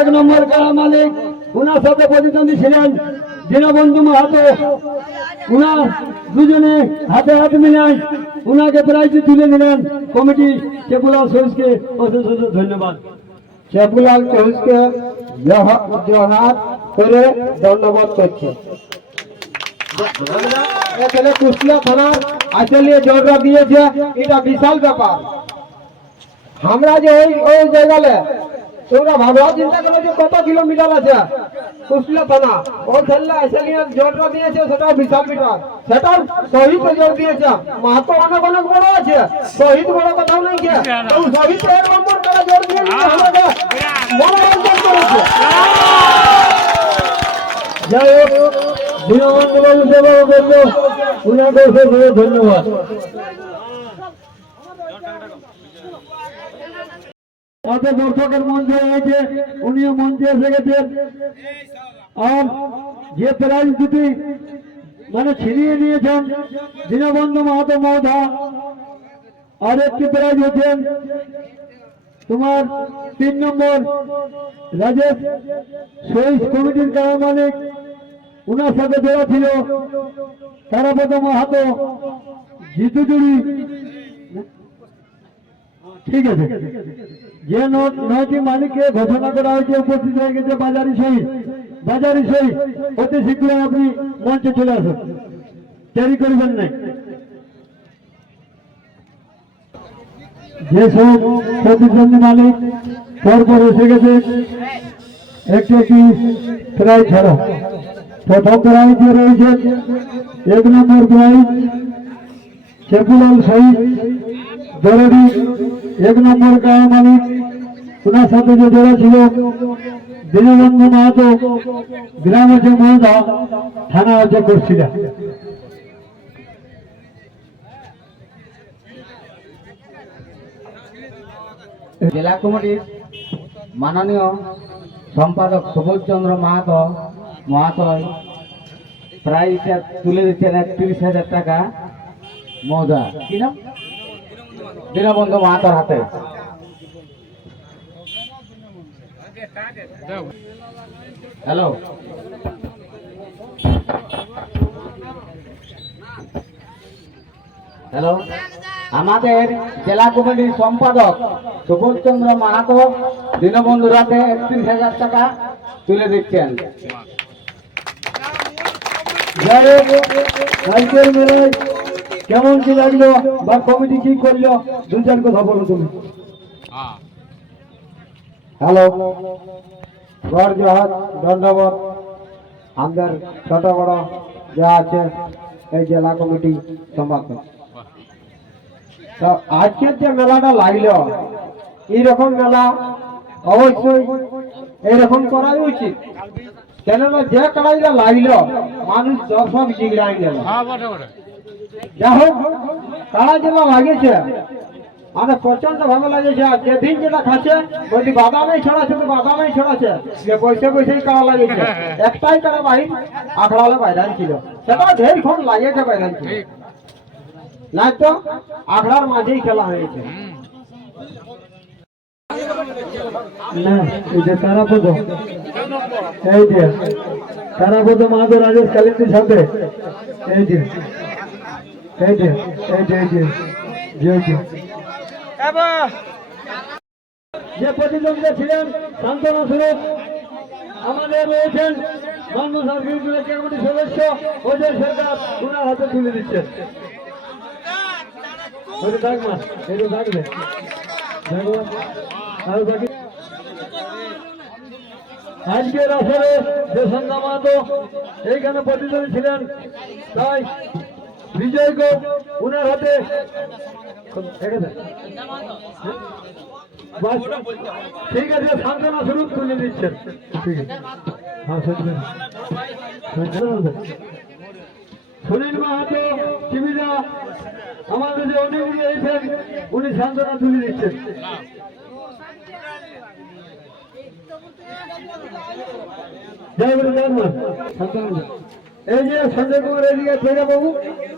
এক নম্বর কারা মালিক? উনার সাথে প্রতিদ্বন্দ্বী ছিলেন দীনবন্ধু মাহাতো। উনার দুজনে হাতে হাত মিলাই উনাকে প্রাইজ তুলে দিলেন কমিটি শেখুলাল সৈসকে অশেষ অশেষ ধন্যবাদ। শেখুলাল চৌসকে জহার করে দণ্ডবোধ করছে। এখানে থানার আসলে জোরটা দিয়েছে। এটা বিশাল ব্যাপার। আমরা যে ওই ওই জায়গালে তোমরা ভাবনা চিন্তা করো যে কত কিলোমিটার আছে কুষ্টিয়া থানা ও খেললে আসলে জোরটা দিয়েছে সেটা বিশাল মিটার সেটার শহীদ জোর দিয়েছে মাহাতো অনেক অনেক বড় আছে শহীদ বড় কথা নাই কি তো শহীদ এক নম্বর করে জোর দিয়েছে আমাকে মনোরঞ্জন করেছে যাই হোক দীনবন্ধু বাবু সেবা করল উনাকে অশেষ অশেষ ধন্যবাদ অত দর্শকের মঞ্চে হয়েছে উনিও মঞ্চে এসে গেছেন। আর যে প্রাইজ দুটি মানে ছিনিয়ে নিয়েছেন, দীনবন্ধু মাহাতো মহোদা আর একটি প্রাইজ হচ্ছেন তোমার তিন নম্বর রাজেশ শহীদ কমিটির গ্রাম মালিক, উনার সাথে দেওয়া ছিল তারাপদ মাহাতো জিতুজুড়ি ঠিক আছে। যে ন- নয়টি মালিককে ঘোষণা করা হয়েছে, উপস্থিত হয়ে গেছে বাজারি শহীদ বাজারি শহীদ অতি শীঘ্রই আপনি মঞ্চে চলে আসুন। দেরি করবেন নাই। যেসব প্রতিদ্বন্দ্বী মালিক পরপর এসে গেছে, একটি একটি প্রাইজ ছাড়া। প্রথম প্রাইজে রয়েছে, এক নম্বর প্রাইজ শেখুলাল শহীদ দরদি এক নম্বর গাঁও মালিক ওনার সাথে যে জোড়া ছিল দীনবন্ধু মাহাতো গ্রাম হচ্ছে মহদা থানা হচ্ছে কুর্সিরা জেলা কমিটির মাননীয় সম্পাদক সুবোধ চন্দ্র মাহাতো মহাশয় প্রাইজটা তুলে দিচ্ছেন একত্রিশ হাজার টাকা মৌজা কি নাম? দীনবন্ধু মাহাতোর হাতে। হ্যালো। হ্যালো। আমাদের জেলা কমিটির সম্পাদক সুবোধ চন্দ্র মাহাতো দীনবন্ধু রাতে একত্রিশ হাজার টাকা তুলে দিচ্ছেন। মেলায় কেমন কি লাগল? বা কমিটি কি করল? দু চার কথা বলো তুমি। হ্যালো। গড় জহার ধন্যবাদ আমাদের ছোট বড়, যা আছে, এই জেলা কমিটি সম্পাদক তো আজকের যে মেলাটা লাগল, এইরকম মেলা অবশ্যই এইরকম করাই উচিত। কেননা যে কালাইটা লাগল, মানুষ দর্শক জিগড়াই গেল। যা হোক কারা যেটা লাগেছে আমার প্রচণ্ড ভালো লাগেছে আর যেদিন যেটা খাচ্ছে বলছি বাদামেই ছড়াচ্ছে তো বাদামেই ছড়াচ্ছে। যে বসে বসেই কারা লাগেছে একটাই কারা বাহির আখড়ালে বাইরান ছিল। সেটা ঢের ক্ষণ লাগেছে বাইরান ছিল। না তো আখড়ার মাঝেই খেলা হয়েছে। তারাপদ। এই যে তারাপদ মাহাতো রাজেশ কালিন্দির সাথে। এই যে এই যে এই যে এই যে জি, জি। যে প্রতিদ্বন্দ্বী ছিলেন শান্তনা স্বরূপ আমাদের রয়েছেন ধর্ম সাংস্কৃতিক কমিটির সদস্য অজয় সরকার। ওনার হাতে তুলে দিচ্ছেন থাকবে। আর বাকি আজকের আসরে যে সন্ধ্যা মাহাতো এইখানে প্রতিদ্বন্দ্বী ছিলেন তাই বিজয় গো উনার হাতে ঠিক আছে, সান্ত্বনা স্বরূপ তুলে দিচ্ছেন। ঠিক আছে। হ্যাঁ সুনীল মাহাতো, টিভিরা আমাদের যে অনেক রয়েছেন উনি সান্ত্বনা তুলে দিচ্ছেন। এই যে সঞ্জয় কুমার এদিকে বাবু।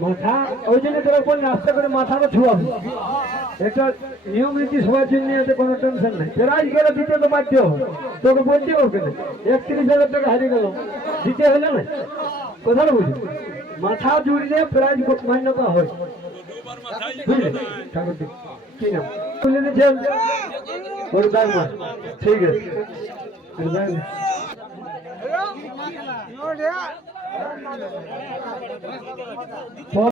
মাথা, ওই জন্য তোরা বললি, আস্তে করে মাথাটা ছুয়াবি এটা নিয়ম নীতি সবার জন্য এতে কোনো টেনশন নেই। প্রাইজ করে দিতে তো বাধ্য হবে তোকে বলতে হবে না একত্রিশ হাজার টাকা হারিয়ে গেল। দিতে হলে না। কোথাও বুঝি মাথা জুড়লে প্রাইজ মান্যতা হয়। বুঝলে? কি নাম? ঠিক আছে। ওর ব্যাগ মার।